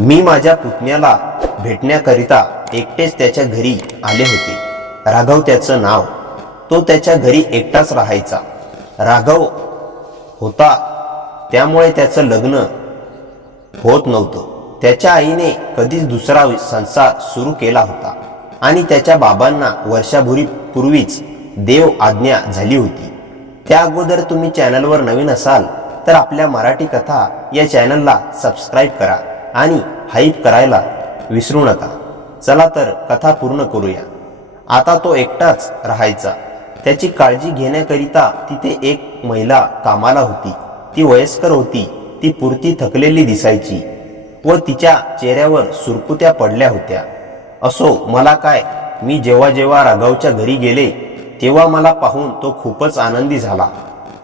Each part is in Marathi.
मी माझ्या पुतण्याला भेटण्याकरिता एकटेच त्याच्या घरी आले होते। राघव त्याचं नाव। तो त्याच्या घरी एकटाच राहायचा। राघव होता त्यामुळे त्याचं लग्न होत नव्हतं। त्याच्या आईने कधीच दुसरा संसार सुरू केला होता आणि त्याच्या बाबांना वर्षापूर्वीच देव आज्ञा झाली होती। त्या अगोदर तुम्ही चॅनलवर नवीन असाल तर आपल्या मराठी कथा या चॅनलला सबस्क्राईब करा आणि हाईप करायला विसरू नका। चला तर कथा पूर्ण करूया। आता तो एकटाच राहायचा। त्याची काळजी घेण्याकरिता तिथे एक महिला कामाला होती। ती वयस्कर होती। ती पुरती थकलेली दिसायची व तिच्या चेहऱ्यावर सुरकुत्या पडल्या होत्या। असो मला काय, मी जेव्हा राघवच्या घरी गेले तेव्हा मला पाहून तो खूपच आनंदी झाला।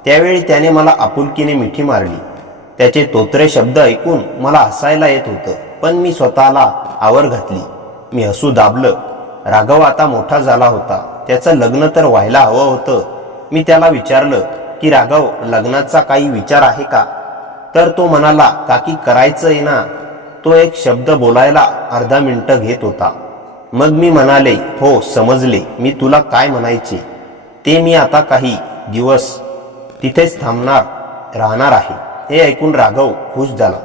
त्यावेळी त्याने मला आपुलकीने मिठी मारली। त्याचे तोत्रे शब्द ऐकून मला हसायला येत होतं, पण मी स्वतःला आवर घातली। मी हसू दाबलं। राघव आता मोठा झाला होता। त्याचं लग्न तर व्हायला हवं होतं। मी त्याला विचारलं की राघव, लग्नाचा काही विचार आहे का? तर तो म्हणाला, काकी करायचंय ना। तो एक शब्द बोलायला अर्धा मिनिट घेत होता। मग मी म्हणाले, हो समजले मी तुला काय म्हणायचे ते। मी आता काही दिवस तिथेच राहणार आहे। हे ऐकून राघव खुश झाला।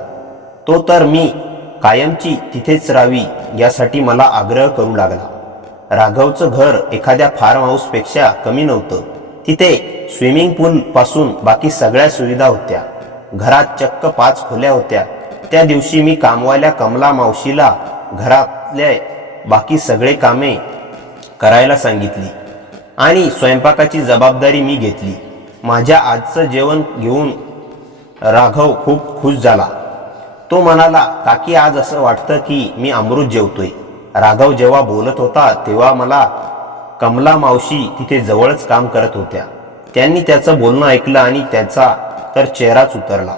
तो तर मी कायमची तिथेच राहावी यासाठी मला आग्रह करू लागला। राघवचं घर एखाद्या फार्म हाऊस पेक्षा कमी नव्हतं। तिथे स्विमिंग पूल पासून बाकी सगळ्या सुविधा होत्या। घरात चक्क 5 खोल्या होत्या। त्या दिवशी मी कामवाल्या कमला मावशीला घरातले बाकी सगळे कामे करायला सांगितली आणि स्वयंपाकाची जबाबदारी मी घेतली। माझ्या आजचं जेवण घेऊन राघव खूप खुश झाला। तो म्हणाला, काकी आज असं वाटतं की मी अमृत जेवतोय। राघव जेव्हा बोलत होता तेव्हा मला कमला मावशी तिथे जवळच काम करत होत्या। त्यांनी त्याचं बोलणं ऐकलं आणि त्याचा तर चेहराच उतरला,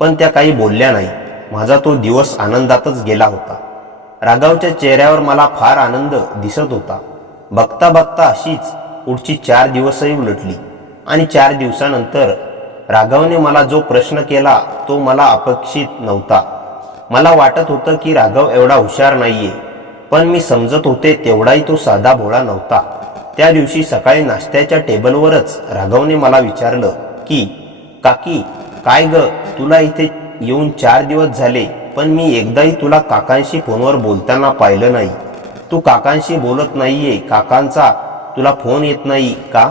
पण त्या काही बोलल्या नाही। माझा तो दिवस आनंदातच गेला होता। राघवच्या चेहऱ्यावर मला फार आनंद दिसत होता। बघता बघता अशीच पुढची 4 दिवसही उलटली आणि 4 दिवसानंतर राघवने मला जो प्रश्न केला तो मला अपेक्षित नव्हता। मला वाटत होतं की राघव एवढा हुशार नाहीये, पण मी समजत होते तेवढाही तो साधा भोळा नव्हता। त्या दिवशी सकाळी नाश्त्याच्या टेबलवरच राघवने मला विचारलं की काकी काय ग, तुला इथे येऊन 4 दिवस झाले, पण मी एकदाही तुला काकांशी फोनवर बोलताना पाहिलं नाही। तू काकांशी बोलत नाहीये, काकांचा तुला फोन येत नाही का?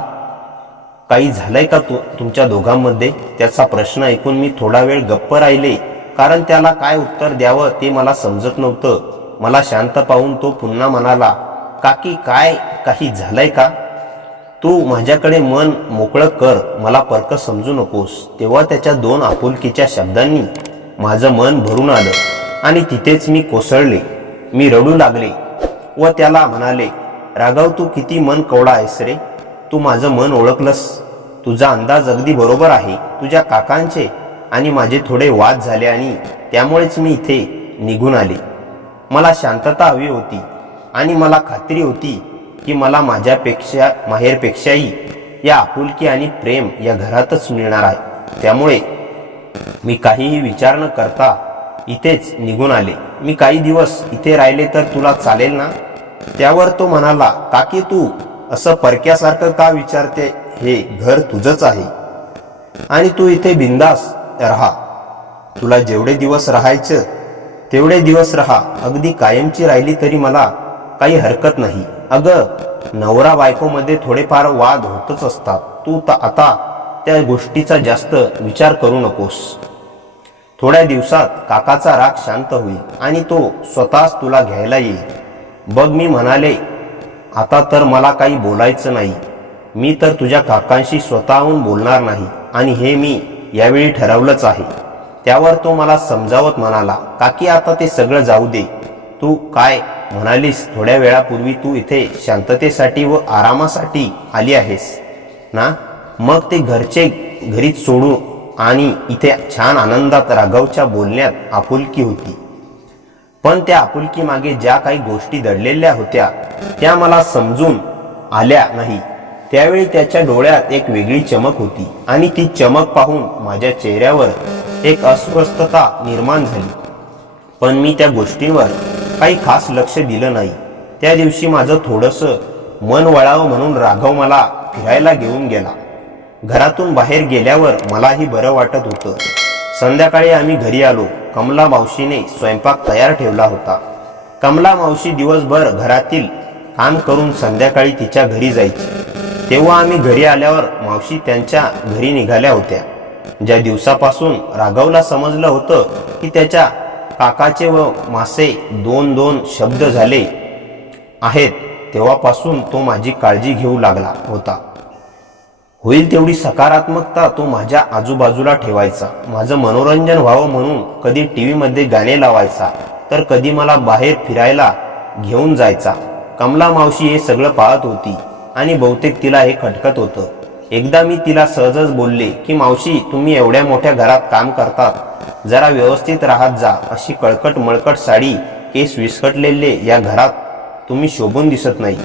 काही झालंय का तुमच्या दोघांमध्ये? त्याचा प्रश्न ऐकून मी थोडा वेळ गप्प राहिले, कारण त्याला काय उत्तर द्यावं ते मला समजत नव्हतं। मला शांत पाहून तो पुन्हा म्हणाला, काकी काय काही झालंय का? तू माझ्याकडे मन मोकळं कर, मला परक समजू नकोस। तेव्हा त्याच्या 2 आपुलकीच्या शब्दांनी माझं मन भरून आलं आणि तिथेच मी कोसळले। मी रडू लागले व त्याला म्हणाले, राघव तू किती मन कवळा आहेस रे। तू माझं मन ओळखलंस। तुझा अंदाज अगदी बरोबर आहे। तुझ्या काकांचे आणि माझे थोडे वाद झाले आणि त्यामुळेच मी इथे निघून आले। मला शांतता हवी होती आणि मला खात्री होती की मला माझ्यापेक्षा माहेरपेक्षाही या आपुलकी आणि प्रेम या घरातच मिळणार आहे। त्यामुळे मी काहीही विचार न करता इथेच निघून आले। मी काही दिवस इथे राहिले तर तुला चालेल ना? त्यावर तो म्हणाला, काकी तू असं परक्यासारखं का विचारते? हे घर तुझंच आहे आणि तू इथे बिंदास राहा। तुला जेवढे दिवस राहायचं तेवढे दिवस राहा। अगदी कायमची राहिली तरी मला काही हरकत नाही। अगं नवरा बायकोमध्ये थोडेफार वाद होतच असतात। तू आता त्या गोष्टीचा जास्त विचार करू नकोस। थोड्या दिवसात काकाचा राग शांत होईल आणि तो स्वतःच तुला घ्यायला येईल बघ। मी म्हणाले, आता तर मला काही बोलायचं नाही। मी तर तुझ्या काकांशी स्वतःहून बोलणार नाही आणि हे मी यावेळी ठरवलंच आहे। त्यावर तो मला समजावत म्हणाला, काकी आता ते सगळं जाऊ दे। तू काय म्हणालीस, थोड्या वेळापूर्वी तू इथे शांततेसाठी व आरामासाठी आली आहेस ना? मग ते घरचे घरीच सोडू आणि इथे छान आनंदात राघवच्या बोलण्यात आपुलकी होती, पण त्या आपुलकी मागे ज्या काही गोष्टी दडलेल्या होत्या त्या मला समजून आल्या नाही। त्यावेळी त्याच्या डोळ्यात एक वेगळी चमक होती आणि ती चमक पाहून माझ्या चेहऱ्यावर एक अस्वस्थता निर्माण झाली। पण मी त्या गोष्टींवर काही खास लक्ष दिलं नाही. त्या दिवशी माझं थोडंसं मन वळावं म्हणून राघव मला फिरायला घेऊन गेला. घरातून बाहेर गेल्यावर मलाही बरं वाटत होतं. संध्याकाळी आम्ही घरी आलो. कमला मावशीने स्वयंपाक तयार ठेवला होता. कमला मावशी दिवसभर घरातील काम करून संध्याकाळी तिच्या घरी जायची. तेव्हा आम्ही घरी आल्यावर मावशी त्यांच्या घरी निघाल्या होत्या. ज्या दिवसापासून राघवला समजलं होतं की त्याच्या काकाचे व मासे दोन दोन शब्द झाले आहेत, तेव्हापासून तो माझी काळजी घेऊ लागला होता. होईल तेवढी सकारात्मकता तो माझ्या आजूबाजूला ठेवायचा. माझं मनोरंजन व्हावं म्हणून कधी टीव्ही मध्ये गाणे लावायचा, तर कधी मला बाहेर फिरायला घेऊन जायचा. कमला मावशी हे सगळं पाहत होती आणि बहुतेक तिला हे खटकत होतं. एकदा मी तिला सहजच बोलले की मावशी, तुम्ही एवढ्या मोठ्या घरात काम करतात, जरा व्यवस्थित राहत जा. अशी कळकट मळकट साडी, केस विस्कटलेले या घरात तुम्ही शोभून दिसत नाही.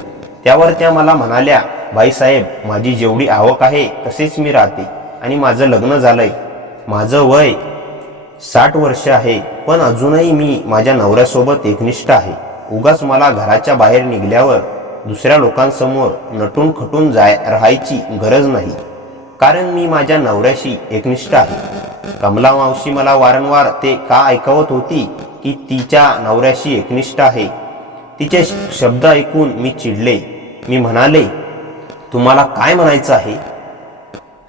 त्यावर त्या मला म्हणाल्या, बाईसाहेब, माझी जेवढी आवक आहे तसेच मी राहते आणि माझं लग्न झालंय. माझं वय 60 वर्ष आहे, पण अजूनही मी माझ्या नवऱ्यासोबत एकनिष्ठ आहे. उगाच मला घराच्या बाहेर निघाल्यावर दुसऱ्या लोकांसमोर नटून खटून राहायची गरज नाही, कारण मी माझ्या नवऱ्याशी एकनिष्ठ आहे. कमला मावशी मला वारंवार ते का ऐकवत होती की तिच्या नवऱ्याशी एकनिष्ठ आहे. तिचे शब्द ऐकून मी चिडले. मी म्हणाले, तुम्हाला काय म्हणायचं आहे?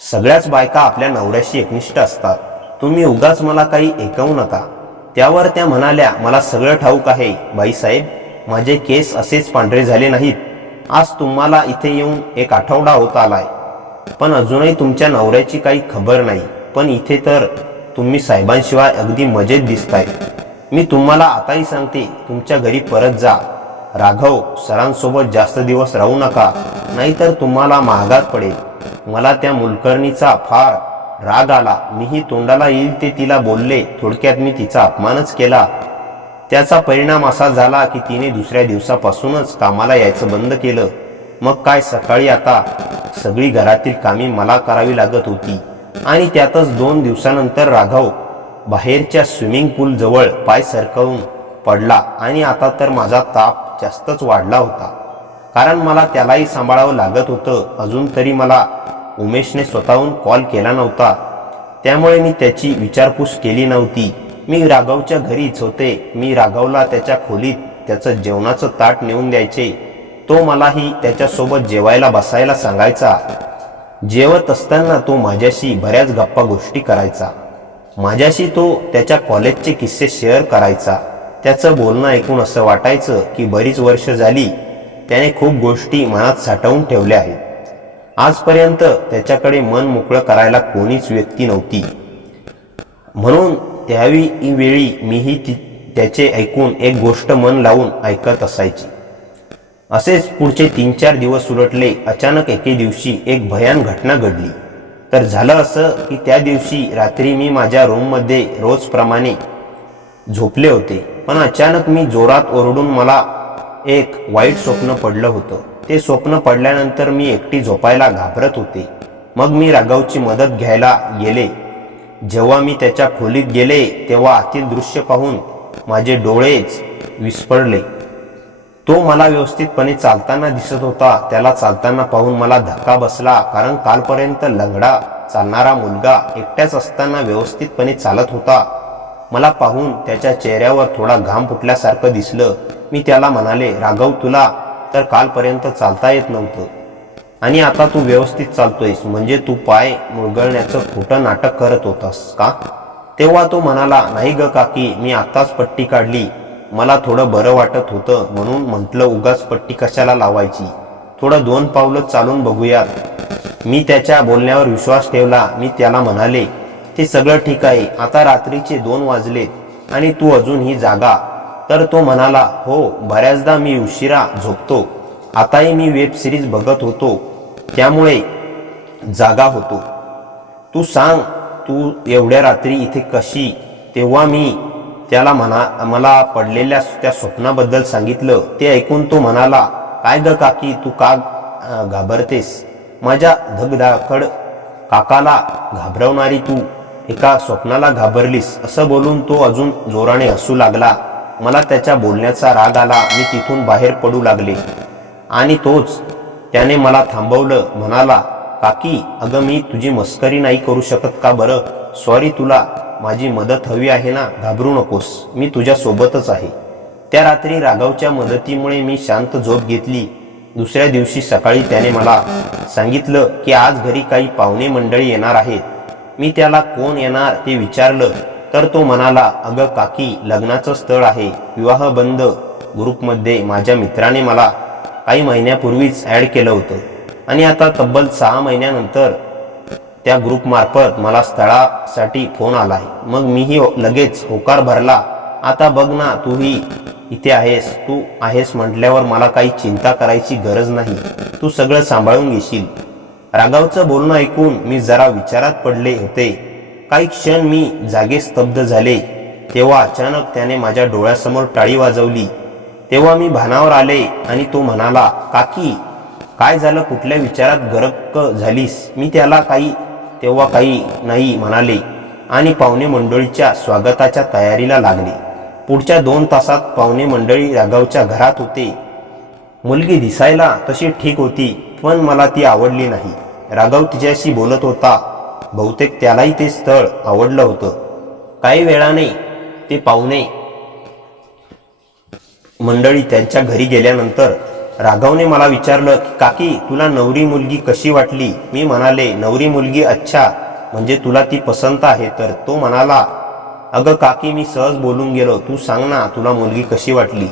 सगळ्याच बायका आपल्या नवऱ्याशी एकनिष्ठ असतात, तुम्ही उगाच मला काही ऐकवू नका. त्यावर त्या म्हणाल्या, मला सगळं ठाऊक आहे बाईसाहेब, माझे केस असेच पांढरे झाले नाहीत. आज तुम्हाला इथे येऊन 1 आठवडा होत आलाय, पण अजूनही तुमच्या नवऱ्याची काही खबर नाही. पण इथे तर तुम्ही साहेबांशिवाय अगदी मजेत दिसताय. मी तुम्हाला आताही सांगते, तुमच्या घरी परत जा. राघव, सरांसोबत जास्त दिवस राहू नका, नाहीतर तुम्हाला महागात पडेल. मला त्या मुलकर्णीचा फार राग आला. मीही तोंडाला येईल ते तिला बोलले. थोडक्यात मी तिचा अपमानच केला. त्याचा परिणाम असा झाला की तिने दुसऱ्या दिवसापासूनच कामाला यायचं बंद केलं. मग काय, सकाळी आता सगळी घरातील कामे मला करावी लागत होती. आणि त्यातच 2 दिवसानंतर राघव बाहेरच्या स्विमिंग पूल जवळ पाय सरकवून पडला आणि आता तर माझा ताप जास्तच वाढला होता, कारण मला त्यालाही सांभाळावं लागत होतं. अजून तरी मला उमेशने स्वतःहून कॉल केला नव्हता, त्यामुळे मी त्याची विचारपूस केली नव्हती. मी राघवच्या घरीच होते. मी राघवला त्याच्या खोलीत त्याचं जेवणाचं ताट नेऊन द्यायचे. तो मलाही त्याच्यासोबत जेवायला बसायला सांगायचा. जेवत असताना तो माझ्याशी बऱ्याच गप्पा गोष्टी करायचा. माझ्याशी तो त्याच्या कॉलेजचे किस्से शेअर करायचा. त्याचं बोलणं ऐकून असं वाटायचं की बरीच वर्ष झाली त्याने खूप गोष्टी मनात साठवून ठेवल्या आहेत. आजपर्यंत त्याच्याकडे मन मोकळं करायला कोणीच व्यक्ती नव्हती. म्हणून त्यावेळी मीही त्याचे ऐकून एक गोष्ट मन लावून ऐकत असायची. असेच पुढचे 3-4 दिवस उलटले. अचानक एके दिवशी एक भयान घटना घडली. तर झालं असं की त्या दिवशी रात्री मी माझ्या रूममध्ये रोजप्रमाणे झोपले होते, पण अचानक मी जोरात ओरडून मला एक वाईट स्वप्न पडलं होतं. ते स्वप्न पडल्यानंतर मी एकटी झोपायला घाबरत होते. मग मी राघवची मदत घ्यायला गेले. जेव्हा मी त्याच्या खोलीत गेले तेव्हा आतील दृश्य पाहून माझे डोळेच विस्फारले. तो मला व्यवस्थितपणे चालताना दिसत होता. त्याला चालताना पाहून मला धक्का बसला, कारण कालपर्यंत लंगडा चालणारा मुलगा एकट्याच असताना व्यवस्थितपणे चालत होता. मला पाहून त्याच्या चेहऱ्यावर थोडा घाम फुटल्यासारखं दिसलं. मी त्याला म्हणाले, राघव, तुला तर कालपर्यंत चालता येत नव्हतं आणि आता तू व्यवस्थित चालतोयस, म्हणजे तू पाय मुरगळण्याचं खोटं नाटक करत होतास का? तेव्हा तो म्हणाला, नाही ग काकी, मी आत्ताच पट्टी काढली. मला थोडं बरं वाटत होतं म्हणून म्हटलं उगाच पट्टी कशाला लावायची, थोडं 2 पावलं चालून बघूयात. मी त्याच्या बोलण्यावर विश्वास ठेवला. मी त्याला म्हणाले, ते सगळं ठीक आहे, आता रात्रीचे 2 वाजलेत आणि तू अजूनही जागा? तर तो म्हणाला, हो, बऱ्याचदा मी उशिरा झोपतो. आताही मी वेब सिरीज बघत होतो, त्यामुळे जागा होतो. तू सांग, तू एवढ्या रात्री इथे कशी? तेव्हा मी त्याला मला पडलेल्या त्या स्वप्नाबद्दल सांगितलं. ते ऐकून तो म्हणाला, काय ग काकी, तू का घाबरतेस? माझ्या धगधाकड काकाला घाबरवणारी तू एका स्वप्नाला घाबरलीस असं बोलून तो अजून जोराने हसू लागला. मला त्याच्या बोलण्याचा राग आला. मी तिथून बाहेर पडू लागले आणि तोच त्याने मला थांबवलं. म्हणाला, काकी, अगं मी तुझी मस्करी नाही करू शकत का बरं? सॉरी, तुला माझी मदत हवी आहे ना? घाबरू नकोस, मी तुझ्या सोबतच आहे. त्या रात्री राघवच्या मदतीमुळे मी शांत झोप घेतली. दुसऱ्या दिवशी सकाळी त्याने मला सांगितलं की आज घरी काही पाहुणे मंडळी येणार आहेत. मी त्याला कोण येणार ते विचारलं तर तो म्हणाला, अगं काकी, लग्नाचं स्थळ आहे. विवाहबंध ग्रुपमध्ये माझ्या मित्राने मला काही महिन्यापूर्वीच ॲड केलं होतं आणि आता तब्बल 6 महिन्यानंतर त्या ग्रुपमार्फत मला स्थळासाठी फोन आलाय. मग मीही लगेच होकार भरला. आता बघ ना, तूही इथे आहेस. तू आहेस म्हटल्यावर मला काही चिंता करायची गरज नाही. तू सगळं सांभाळून घेशील. राघवचं बोलणं ऐकून मी जरा विचारात पडले होते. काही क्षण मी जागे स्तब्ध झाले. तेव्हा अचानक त्याने माझ्या डोळ्यासमोर टाळी वाजवली. तेव्हा मी भानावर आले आणि तो म्हणाला, काकी, काय झालं? कुठल्या विचारात गर्क झालीस? मी त्याला काही नाही म्हणाले आणि पाहुणे मंडळीच्या स्वागताच्या तयारीला लागले. पुढच्या 2 तासात पाहुणे मंडळी राघवच्या घरात होते. मुलगी दिसायला तशी ठीक होती, पण मला ती आवडली नाही. राघव तिच्याशी बोलत होता. बहुतेक त्यालाही ते स्थळ आवडलं होतं. काही वेळाने ते पाहुणे मंडळी त्यांच्या घरी गेल्यानंतर राघवने मला विचारलं की काकी, तुला नवरी मुलगी कशी वाटली? मी म्हणाले, नवरी मुलगी अच्छा, म्हणजे तुला ती पसंत आहे तर? तो म्हणाला, अगं काकी, मी सहज बोलून गेलो. तू सांग ना, तुला मुलगी कशी वाटली?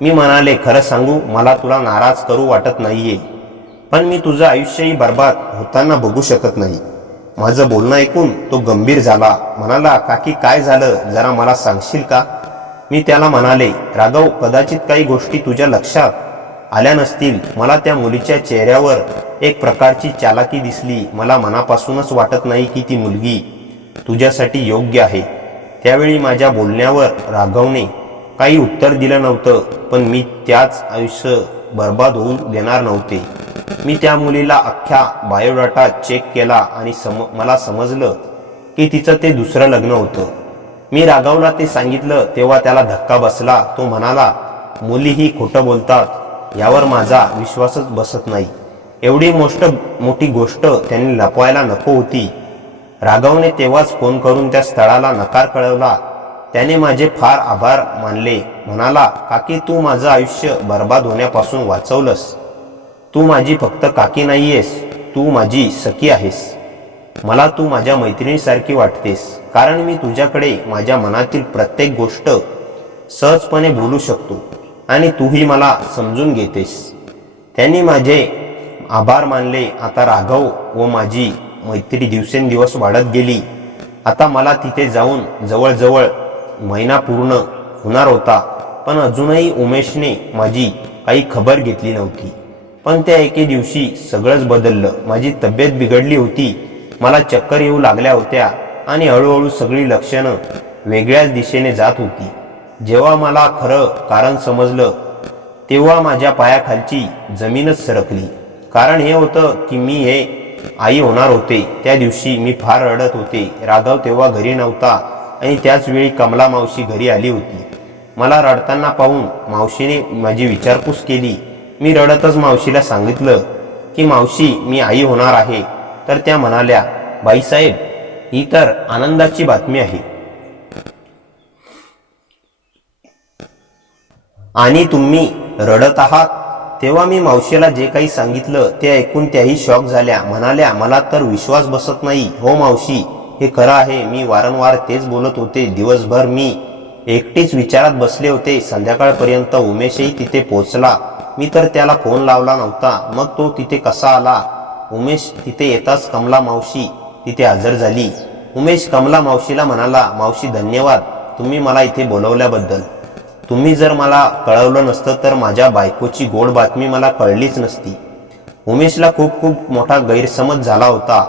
मी म्हणाले, खरं सांगू, मला तुला नाराज करू वाटत नाहीये, पण मी तुझं आयुष्यही बर्बाद होताना बघू शकत नाही. माझं बोलणं ऐकून तो गंभीर झाला. म्हणाला, काकी, काय झालं? जरा मला सांगशील का? मी त्याला म्हणाले, राघव, कदाचित काही गोष्टी तुझ्या लक्षात आल्या नसतील. मला त्या मुलीच्या चेहऱ्यावर एक प्रकारची चालाकी दिसली. मला मनापासूनच वाटत नाही की ती मुलगी तुझ्यासाठी योग्य आहे. त्यावेळी माझ्या बोलण्यावर राघवने काही उत्तर दिलं नव्हतं, पण मी त्याच आयुष्य बर्बाद होऊ देणार नव्हते. मी त्या मुलीला अख्ख्या बायोडाटा चेक केला आणि मला समजलं की तिचं ते दुसरं लग्न होतं. मी राघवला ते सांगितलं तेव्हा त्याला धक्का बसला. तो म्हणाला, मुलीही खोटं बोलतात, यावर माझा विश्वासच बसत नाही. एवढी मोठी गोष्ट त्यांनी लपवायला नको होती. राघवने तेव्हाच फोन करून त्या स्थळाला नकार कळवला. त्याने माझे फार आभार मानले. म्हणाला, काकी, तू माझं आयुष्य बर्बाद होण्यापासून वाचवलंस. तू माझी फक्त काकी नाहीयेस, तू माझी सखी आहेस. मला तू माझ्या मैत्रिणीसारखी वाटतेस, कारण मी तुझ्याकडे माझ्या मनातील प्रत्येक गोष्ट सहजपणे बोलू शकतो आणि तूही मला समजून घेतेस. त्यांनी माझे आभार मानले. आता राघव व माझी मैत्री दिवसेंदिवस वाढत गेली. आता मला तिथे जाऊन जवळजवळ महिना पूर्ण होणार होता, पण अजूनही उमेशने माझी काही खबर घेतली नव्हती. पण त्या एके दिवशी सगळंच बदललं. माझी तब्येत बिघडली होती. मला चक्कर येऊ लागल्या होत्या आणि हळूहळू सगळी लक्षणं वेगळ्याच दिशेने जात होती. जेव्हा मला खरं कारण समजलं तेव्हा माझ्या पायाखालची जमीनच सरकली. कारण हे होतं की मी आई होणार होते. त्या दिवशी मी फार रडत होते. राघव तेव्हा घरी नव्हता आणि त्याच वेळी कमला मावशी घरी आली होती. मला रडताना पाहून मावशीने माझी विचारपूस केली. मी रडतच मावशीला सांगितलं की मावशी, मी आई होणार आहे. तर त्या म्हणाल्या, बाईसाहेब, ही तर आनंदाची बातमी आहे आणि तुम्ही रडत आहात. तेव्हा मी मावशीला जे काही सांगितलं ते ऐकून त्याही शॉक झाल्या. म्हणाल्या, मला तर विश्वास बसत नाही. हो मावशी, हे खरं आहे. मी वारंवार तेच बोलत होते. दिवसभर मी एकटीच विचारात बसले होते. संध्याकाळपर्यंत उमेशही तिथे पोहोचला. मी तर त्याला फोन लावला नव्हता. मग तो तिथे कसा आला? उमेश तिथे येताच कमला मावशी तिथे हजर झाली. उमेश कमला मावशीला म्हणाला, मावशी, धन्यवाद तुम्ही मला इथे बोलवल्याबद्दल. तुम्ही जर मला कळवलं नसतं तर माझ्या बायकोची गोड बातमी मला कळलीच नसती. उमेशला खूप मोठा गैरसमज झाला होता.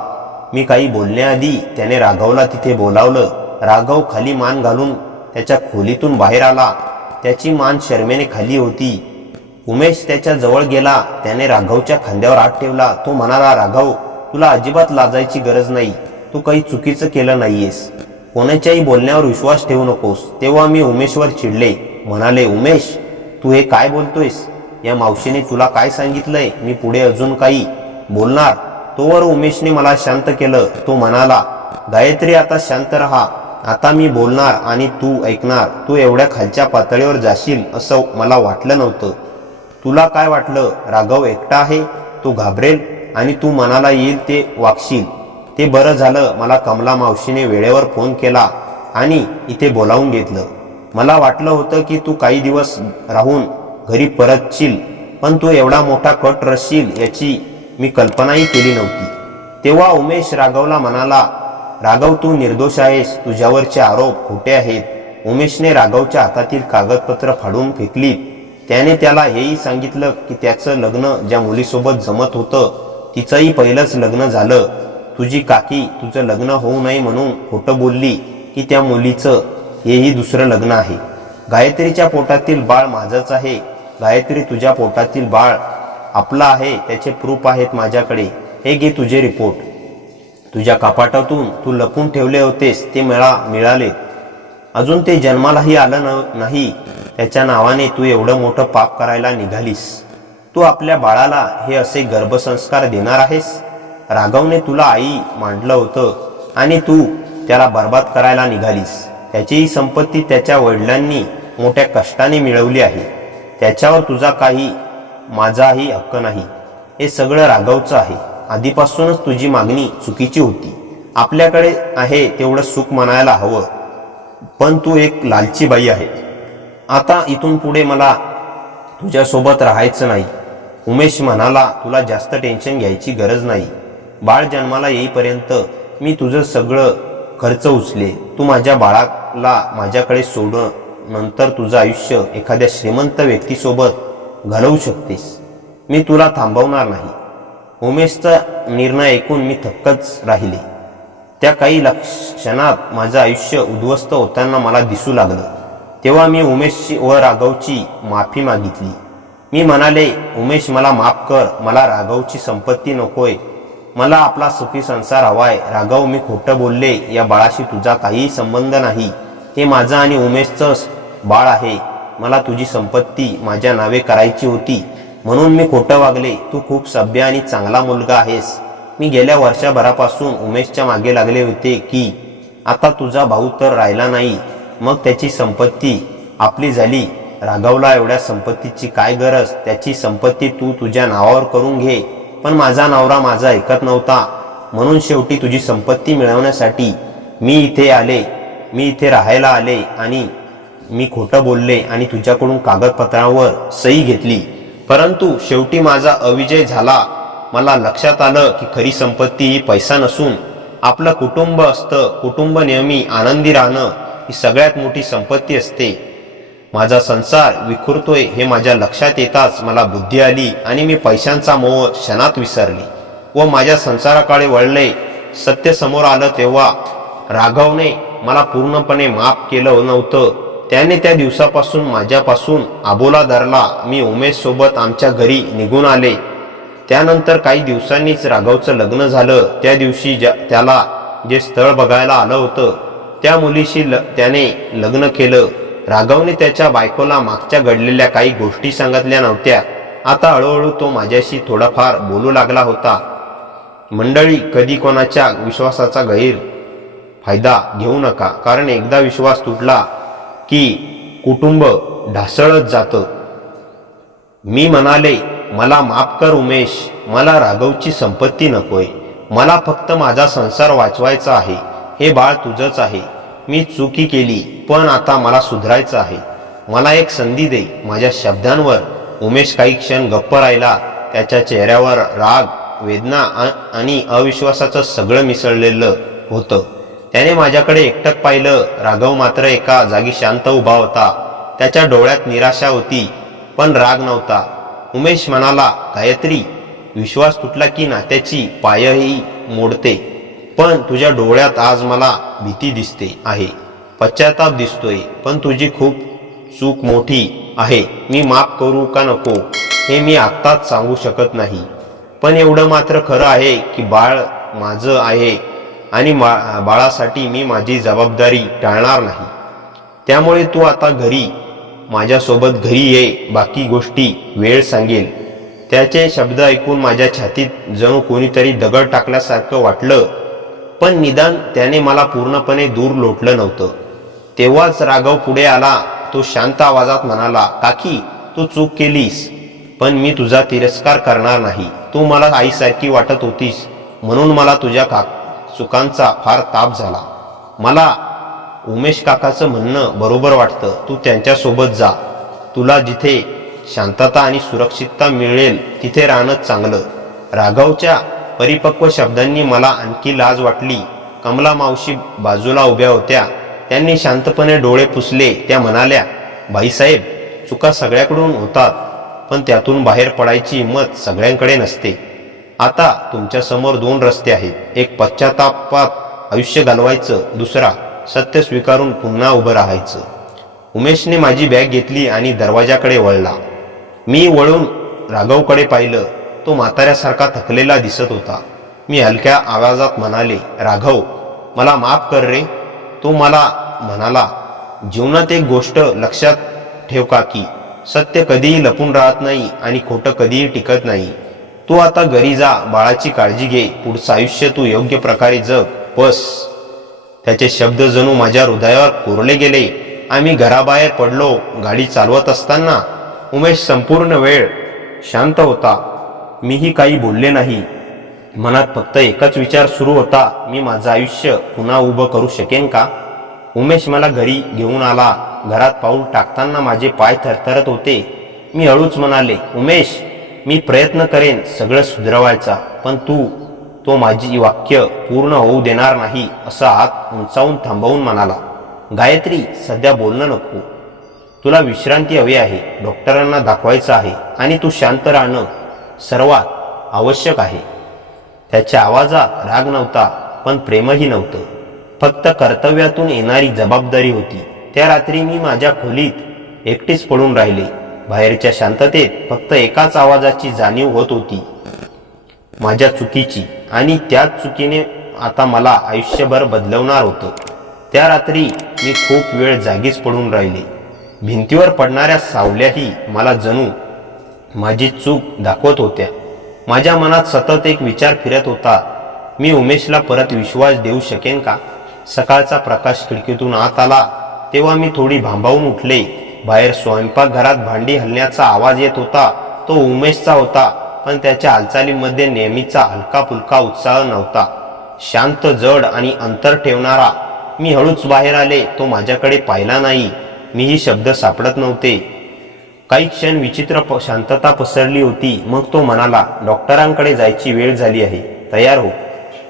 मी काही बोलण्याआधी त्याने राघवला तिथे बोलावलं. राघव खाली मान घालून त्याच्या खोलीतून बाहेर आला. त्याची मान शरमेने खाली होती. उमेश त्याच्या जवळ गेला. त्याने राघवच्या खांद्यावर हात ठेवला. तो म्हणाला, राघव, तुला अजिबात लाजायची गरज नाही. तू काही चुकीचं केलं नाहीयेस. कोणाच्याही बोलण्यावर विश्वास ठेवू नकोस. तेव्हा मी उमेशवर चिडले. म्हणाले, उमेश, तू हे काय बोलतोयस? या मावशीने तुला काय सांगितलंय? मी पुढे अजून काही बोलणार तोवर उमेशने मला शांत केलं. तो म्हणाला, गायत्री, आता शांत रहा. आता मी बोलणार आणि तू ऐकणार. तू एवढ्या खालच्या पातळीवर जाशील असं मला वाटलं नव्हतं. तुला काय वाटलं राघव एकटा आहे, तो घाबरेल आणि तू मनाला येईल ते वागशील? ते बरं झालं मला कमला मावशीने वेळेवर फोन केला आणि इथे बोलावून घेतलं. मला वाटलं होतं की तू काही दिवस राहून घरी परतशील, पण तू एवढा मोठा कट रचशील याची मी कल्पनाही केली नव्हती. तेव्हा उमेश राघवला म्हणाला, राघव, तू निर्दोष आहेस. तुझ्यावरचे आरोप खोटे आहेत. उमेशने राघवच्या हातातील कागदपत्र फाडून फेकली. त्याने त्याला हेही सांगितलं की त्याचं लग्न ज्या मुलीसोबत जमत होतं तिचंही पहिलंच लग्न झालं. तुझी काकी तुझं लग्न होऊ नये म्हणून खोटं बोलली की त्या मुलीचं हेही दुसरं लग्न आहे. गायत्रीच्या पोटातील बाळ माझंच आहे. गायत्री, तुझ्या पोटातील बाळ आपलं आहे. त्याचे प्रूफ आहेत माझ्याकडे. हे घे तुझे रिपोर्ट. तुझ्या कपाटातून तू लपून ठेवले होतेस ते मला मिळाले. अजून ते जन्मालाही आलं नाही. त्याच्या नावाने तू एवढं मोठं पाप करायला निघालीस. तू आपल्या बाळाला हे असे गर्भसंस्कार देणार आहेस? राघवने तुला आई मांडलं होतं आणि तू त्याला बर्बाद करायला निघालीस. त्याचीही संपत्ती त्याच्या वडिलांनी मोठ्या कष्टाने मिळवली आहे. त्याच्यावर तुझा काही माझाही हक्क नाही. हे सगळं राघवचं आहे. आधीपासूनच तुझी मागणी चुकीची होती. आपल्याकडे आहे तेवढं सुख म्हणायला हवं, पण तू एक लालची बाई आहे. आता इथून पुढे मला तुझ्यासोबत राहायचं नाही. उमेश म्हणाला, तुला जास्त टेन्शन घ्यायची गरज नाही. बाळ जन्माला येईपर्यंत मी तुझं सगळं खर्च उचले. तू माझ्या बाळाला माझ्याकडे सोडून नंतर तुझं आयुष्य एखाद्या श्रीमंत व्यक्तीसोबत घालवू शकतेस. मी तुला थांबवणार नाही. उमेशचा निर्णय ऐकून मी थक्कच राहिले. त्या काही क्षणात माझं आयुष्य उद्ध्वस्त होताना मला दिसू लागलं. तेव्हा मी उमेशची व राघवची माफी मागितली. मी म्हणाले, उमेश, मला माफ कर. मला राघवची संपत्ती नकोय. मला आपला सुखी संसार हवाय. राघव, मी खोटं बोलले. या बाळाशी तुझा काहीही संबंध नाही. हे माझं आणि उमेशचं बाळ आहे. मला तुझी संपत्ती माझ्या नावे करायची होती म्हणून मी खोटं वागले. तू खूप सभ्य आणि चांगला मुलगा आहेस. मी गेल्या वर्षभरापासून उमेशच्या मागे लागले होते की आता तुझा भाऊ तर राहिला नाही, मग त्याची संपत्ती आपली झाली. राघवला एवढ्या संपत्तीची काय गरज? त्याची संपत्ती तू तुझ्या नावावर करून घे. पण माझा नवरा माझा ऐकत नव्हता. म्हणून शेवटी तुझी संपत्ती मिळवण्यासाठी मी इथे राहायला आले आणि मी खोटं बोलले आणि तुझ्याकडून कागदपत्रांवर सही घेतली. परंतु शेवटी माझा अविजय झाला. मला लक्षात आलं की खरी संपत्ती ही पैसा नसून आपलं कुटुंब असतं. कुटुंब नेहमी आनंदी राहणं ही सगळ्यात मोठी संपत्ती असते. माझा संसार विखुरतोय हे माझ्या लक्षात येताच मला बुद्धी आली आणि मी पैशांचा मोह क्षणात विसरली व माझ्या संसाराकडे वळले. सत्य समोर आलं तेव्हा राघवने मला पूर्णपणे माफ केलं नव्हतं. त्याने त्या दिवसापासून माझ्यापासून आबोला धरला. मी उमेश सोबत आमच्या घरी निघून आले. त्यानंतर काही दिवसांनीच राघवचं लग्न झालं. त्या दिवशी त्याला जे स्थळ बघायला आलं होतं त्या मुलीशी त्याने लग्न केलं. राघवने त्याच्या बायकोला मागच्या घडलेल्या काही गोष्टी सांगितल्या नव्हत्या. आता हळूहळू तो माझ्याशी थोडाफार बोलू लागला होता. मंडळी, कधी कोणाच्या विश्वासाचा गैरफायदा घेऊ नका, कारण एकदा विश्वास तुटला की कुटुंब ढासळत जातं. मी म्हणाले, मला माफ कर उमेश. मला राघवची संपत्ती नकोय. मला फक्त माझा संसार वाचवायचा आहे. हे बाळ तुझंच आहे. मी चुकी केली, पण आता मला सुधारायचं आहे. मला एक संधी दे. माझ्या शब्दांवर उमेश काही क्षण गप्प राहिला. त्याच्या चेहऱ्यावर राग, वेदना आणि अविश्वासाचं सगळं मिसळलेलं होतं. त्याने माझ्याकडे एकटक पाहिलं. राघव मात्र एका जागी शांत उभा होता. त्याच्या डोळ्यात निराशा होती पण राग नव्हता. उमेश म्हणाला, गायत्री, विश्वास तुटला की नात्याची पायही मोडते. पण तुझ्या डोळ्यात आज मला भीती दिसते आहे, पश्चाताप दिसतोय. पण तुझी खूप चूक मोठी आहे. मी माफ करू का नको हे मी आत्ताच सांगू शकत नाही. पण एवढं मात्र खरं आहे की बाळ माझं आहे आणि बाळासाठी मी माझी जबाबदारी टाळणार नाही. त्यामुळे तू आता घरी माझ्यासोबत घरी ये, बाकी गोष्टी वेळ सांगेल. त्याचे शब्द ऐकून माझ्या छातीत जणू कोणीतरी दगड टाकल्यासारखं वाटलं, पण निदान त्याने मला पूर्णपणे दूर लोटलं नव्हतं. तेव्हाच राघव पुढे आला. तो शांत आवाजात म्हणाला, काकी तू चूक केलीस, पण मी तुझा तिरस्कार करणार नाही. तू मला आईसारखी वाटत होतीस, म्हणून मला तुझ्या चुकांचा फार ताप झाला. मला उमेश काकाचं म्हणणं बरोबर वाटतं. तू त्यांच्यासोबत जा. तुला जिथे शांतता आणि सुरक्षितता मिळेल तिथे राहणं चांगलं. राघवच्या परिपक्व शब्दांनी मला आणखी लाज वाटली. कमला मावशी बाजूला उभ्या होत्या. त्यांनी शांतपणे डोळे पुसले. त्या म्हणाल्या, बाईसाहेब, चुका सगळ्याकडून होतात, पण त्यातून बाहेर पडायची हिंमत सगळ्यांकडे नसते. आता तुमच्यासमोर 2 रस्ते आहेत. एक पश्चातापात आयुष्य घालवायचं, दुसरा सत्य स्वीकारून पुन्हा उभं राहायचं. उमेशने माझी बॅग घेतली आणि दरवाजाकडे वळला. मी वळून राघवकडे पाहिलं. तो म्हाताऱ्यासारखा थकलेला दिसत होता. मी हलक्या आवाजात म्हणाले, राघव, मला माफ कर रे. तो मला म्हणाला, जीवनात एक गोष्ट लक्षात ठेव काकी, सत्य कधीही लपून राहत नाही आणि खोटं कधीही टिकत नाही. तू आता घरी जा, बाळाची काळजी घे. पुढचं आयुष्य तू योग्य प्रकारे जग. बस. त्याचे शब्द जणू माझ्या हृदयावर कोरले गेले. आम्ही घराबाहेर पडलो. गाडी चालवत असताना उमेश संपूर्ण वेळ शांत होता. मीही काही बोलले नाही. मनात फक्त एकच विचार सुरू होता, मी माझं आयुष्य पुन्हा उभं करू शकेन का? उमेश मला घरी घेऊन आला. घरात पाऊल टाकताना माझे पाय थरथरत होते. मी हळूच म्हणाले, उमेश, मी प्रयत्न करेन सगळं सुधरवायचा, पण तो माझी वाक्य पूर्ण होऊ देणार नाही. असा हात उंचावून थांबवून म्हणाला, गायत्री, सध्या बोलणं नको. तुला विश्रांती हवी आहे, डॉक्टरांना दाखवायचं आहे आणि तू शांत राहणं सर्वात आवश्यक आहे. त्याच्या आवाजात राग नव्हता, पण प्रेमही नव्हतं. फक्त कर्तव्यातून येणारी जबाबदारी होती. त्या रात्री मी माझ्या खोलीत एकटीच पडून राहिले. बाहेरच्या शांततेत फक्त एकाच आवाजाची जाणीव होत होती, माझ्या चुकीची. आणि त्याच चुकीने आता मला आयुष्यभर बदलवणार होतं. त्या रात्री मी खूप वेळ जागीच पडून राहिले. भिंतीवर पडणाऱ्या सावल्याही मला जणू माझी चूक दाखवत होत्या. माझ्या मनात सतत एक विचार फिरत होता, मी उमेशला परत विश्वास देऊ शकेन का? सकाळचा प्रकाश खिडकीतून आत आला तेव्हा मी थोडी भांबावून उठले. बाहेर स्वयंपाकघरात भांडी हलण्याचा आवाज येत होता. तो उमेशचा होता, पण त्याच्या हालचालीमध्ये नेहमीचा हलका फुलका उत्साह नव्हता. शांत, जड आणि अंतर ठेवणारा. मी हळूच बाहेर आले. तो माझ्याकडे पाहिला नाही. मीही शब्द सापडत नव्हते. काही क्षण विचित्र शांतता पसरली होती. मग तो म्हणाला, डॉक्टरांकडे जायची वेळ झाली आहे, तयार हो.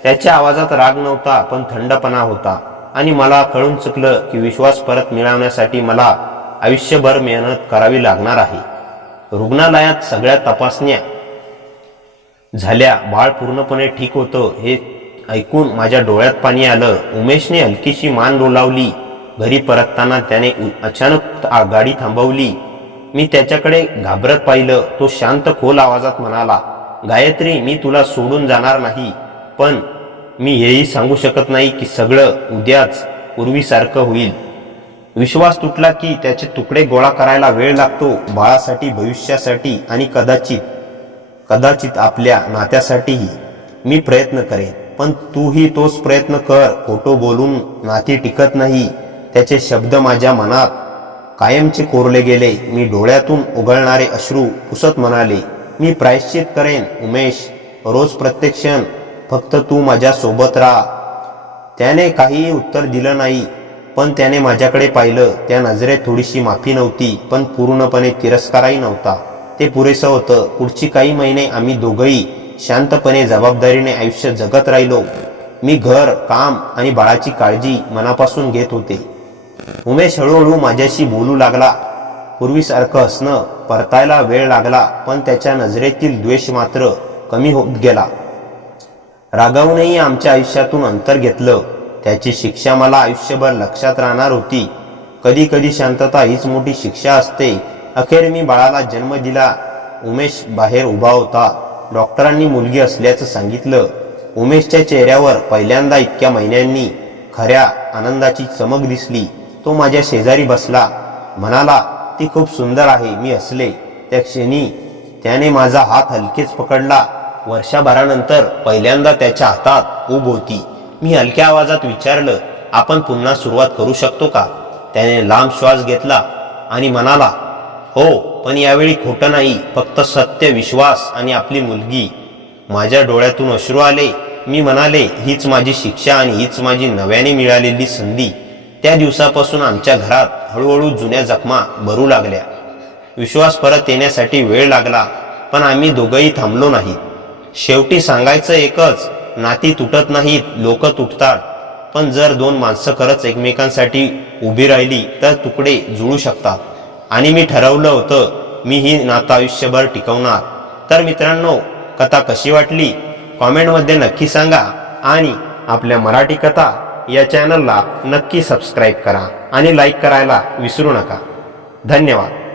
त्याच्या आवाजात राग नव्हता, पण थंडपणा होता. आणि मला कळून चुकलं की विश्वास परत मिळवण्यासाठी मला आयुष्यभर मेहनत करावी लागणार आहे. रुग्णालयात सगळ्या तपासण्या झाल्या. बाळ पूर्णपणे ठीक होतं हे ऐकून माझ्या डोळ्यात पाणी आलं. उमेशने हलकीशी मान डोलावली. घरी परतताना त्याने अचानक गाडी थांबवली. मी त्याच्याकडे घाबरत पाहिलं. तो शांत खोल आवाजात म्हणाला, गायत्री, मी तुला सोडून जाणार नाही, पण मी हेही सांगू शकत नाही की सगळं उद्याच पूर्वीसारखं होईल. विश्वास तुटला की त्याचे तुकडे गोळा करायला वेळ लागतो. बाळासाठी, भविष्यासाठी आणि कदाचित आपल्या नात्यासाठीही. मी प्रयत्न करेन, पण तूही तोच प्रयत्न कर. खोटं बोलून नाती टिकत नाही. त्याचे शब्द माझ्या मनात कायमचे कोरले गेले. मी डोळ्यातून उघळणारे अश्रू पुसत म्हणाले, मी प्रायश्चित करेन उमेश, रोज प्रत्येक क्षण. फक्त तू माझ्या सोबत राहा. त्याने काहीही उत्तर दिलं नाही, पण त्याने माझ्याकडे पाहिलं. त्या नजरेत थोडीशी माफी नव्हती, पण पूर्णपणे तिरस्कारही नव्हता. ते पुरेसं होतं. पुढची काही महिने आम्ही दोघंही शांतपणे, जबाबदारीने आयुष्य जगत राहिलो. मी घर, काम आणि बाळाची काळजी मनापासून घेत होते. उमेश हळूहळू माझ्याशी बोलू लागला. पूर्वीसारखं हसणं परतायला वेळ लागला, पण त्याच्या नजरेतील द्वेष मात्र कमी होत गेला. राघवनेही आमच्या आयुष्यातून अंतर घेतलं. त्याची शिक्षा मला आयुष्यभर लक्षात राहणार होती. कधी कधी शांतता हीच मोठी शिक्षा असते. अखेर मी बाळाला जन्म दिला. उमेश बाहेर उभा होता. डॉक्टरांनी मुलगी असल्याचं सांगितलं. उमेशच्या चेहऱ्यावर पहिल्यांदा इतक्या महिन्यांनी खऱ्या आनंदाची चमक दिसली. तो माझ्या शेजारी बसला, म्हणाला, ती खूप सुंदर आहे. मी हसले. त्या क्षणी त्याने माझा हात हलकेच पकडला. वर्षभरानंतर पहिल्यांदा त्याच्या हातात ऊब होती. मी हलक्या आवाजात विचारलं, आपण पुन्हा सुरुवात करू शकतो का? त्याने लांब श्वास घेतला आणि म्हणाला, हो, पण यावेळी खोटं नाही, फक्त सत्य, विश्वास आणि आपली मुलगी. माझ्या डोळ्यातून अश्रू आले. मी म्हणाले, हीच माझी शिक्षा आणि हीच माझी नव्याने मिळालेली संधी. त्या दिवसापासून आमच्या घरात हळूहळू जुन्या जखमा भरू लागल्या. विश्वास परत येण्यासाठी वेळ लागला, पण आम्ही दोघंही थांबलो नाहीत. शेवटी सांगायचं एकच, नाती तुटत नाहीत, लोक तुटतात. पण जर दोन माणसं खरंच एकमेकांसाठी उभी राहिली तर तुकडे जुळू शकतात. आणि मी ठरवलं होतं, मी ही नातं आयुष्यभर टिकवणार. तर मित्रांनो, कथा कशी वाटली कॉमेंटमध्ये नक्की सांगा आणि आपल्या मराठी कथा या चॅनलला नक्की सबस्क्राईब करा आणि लाईक करायला विसरू नका. धन्यवाद.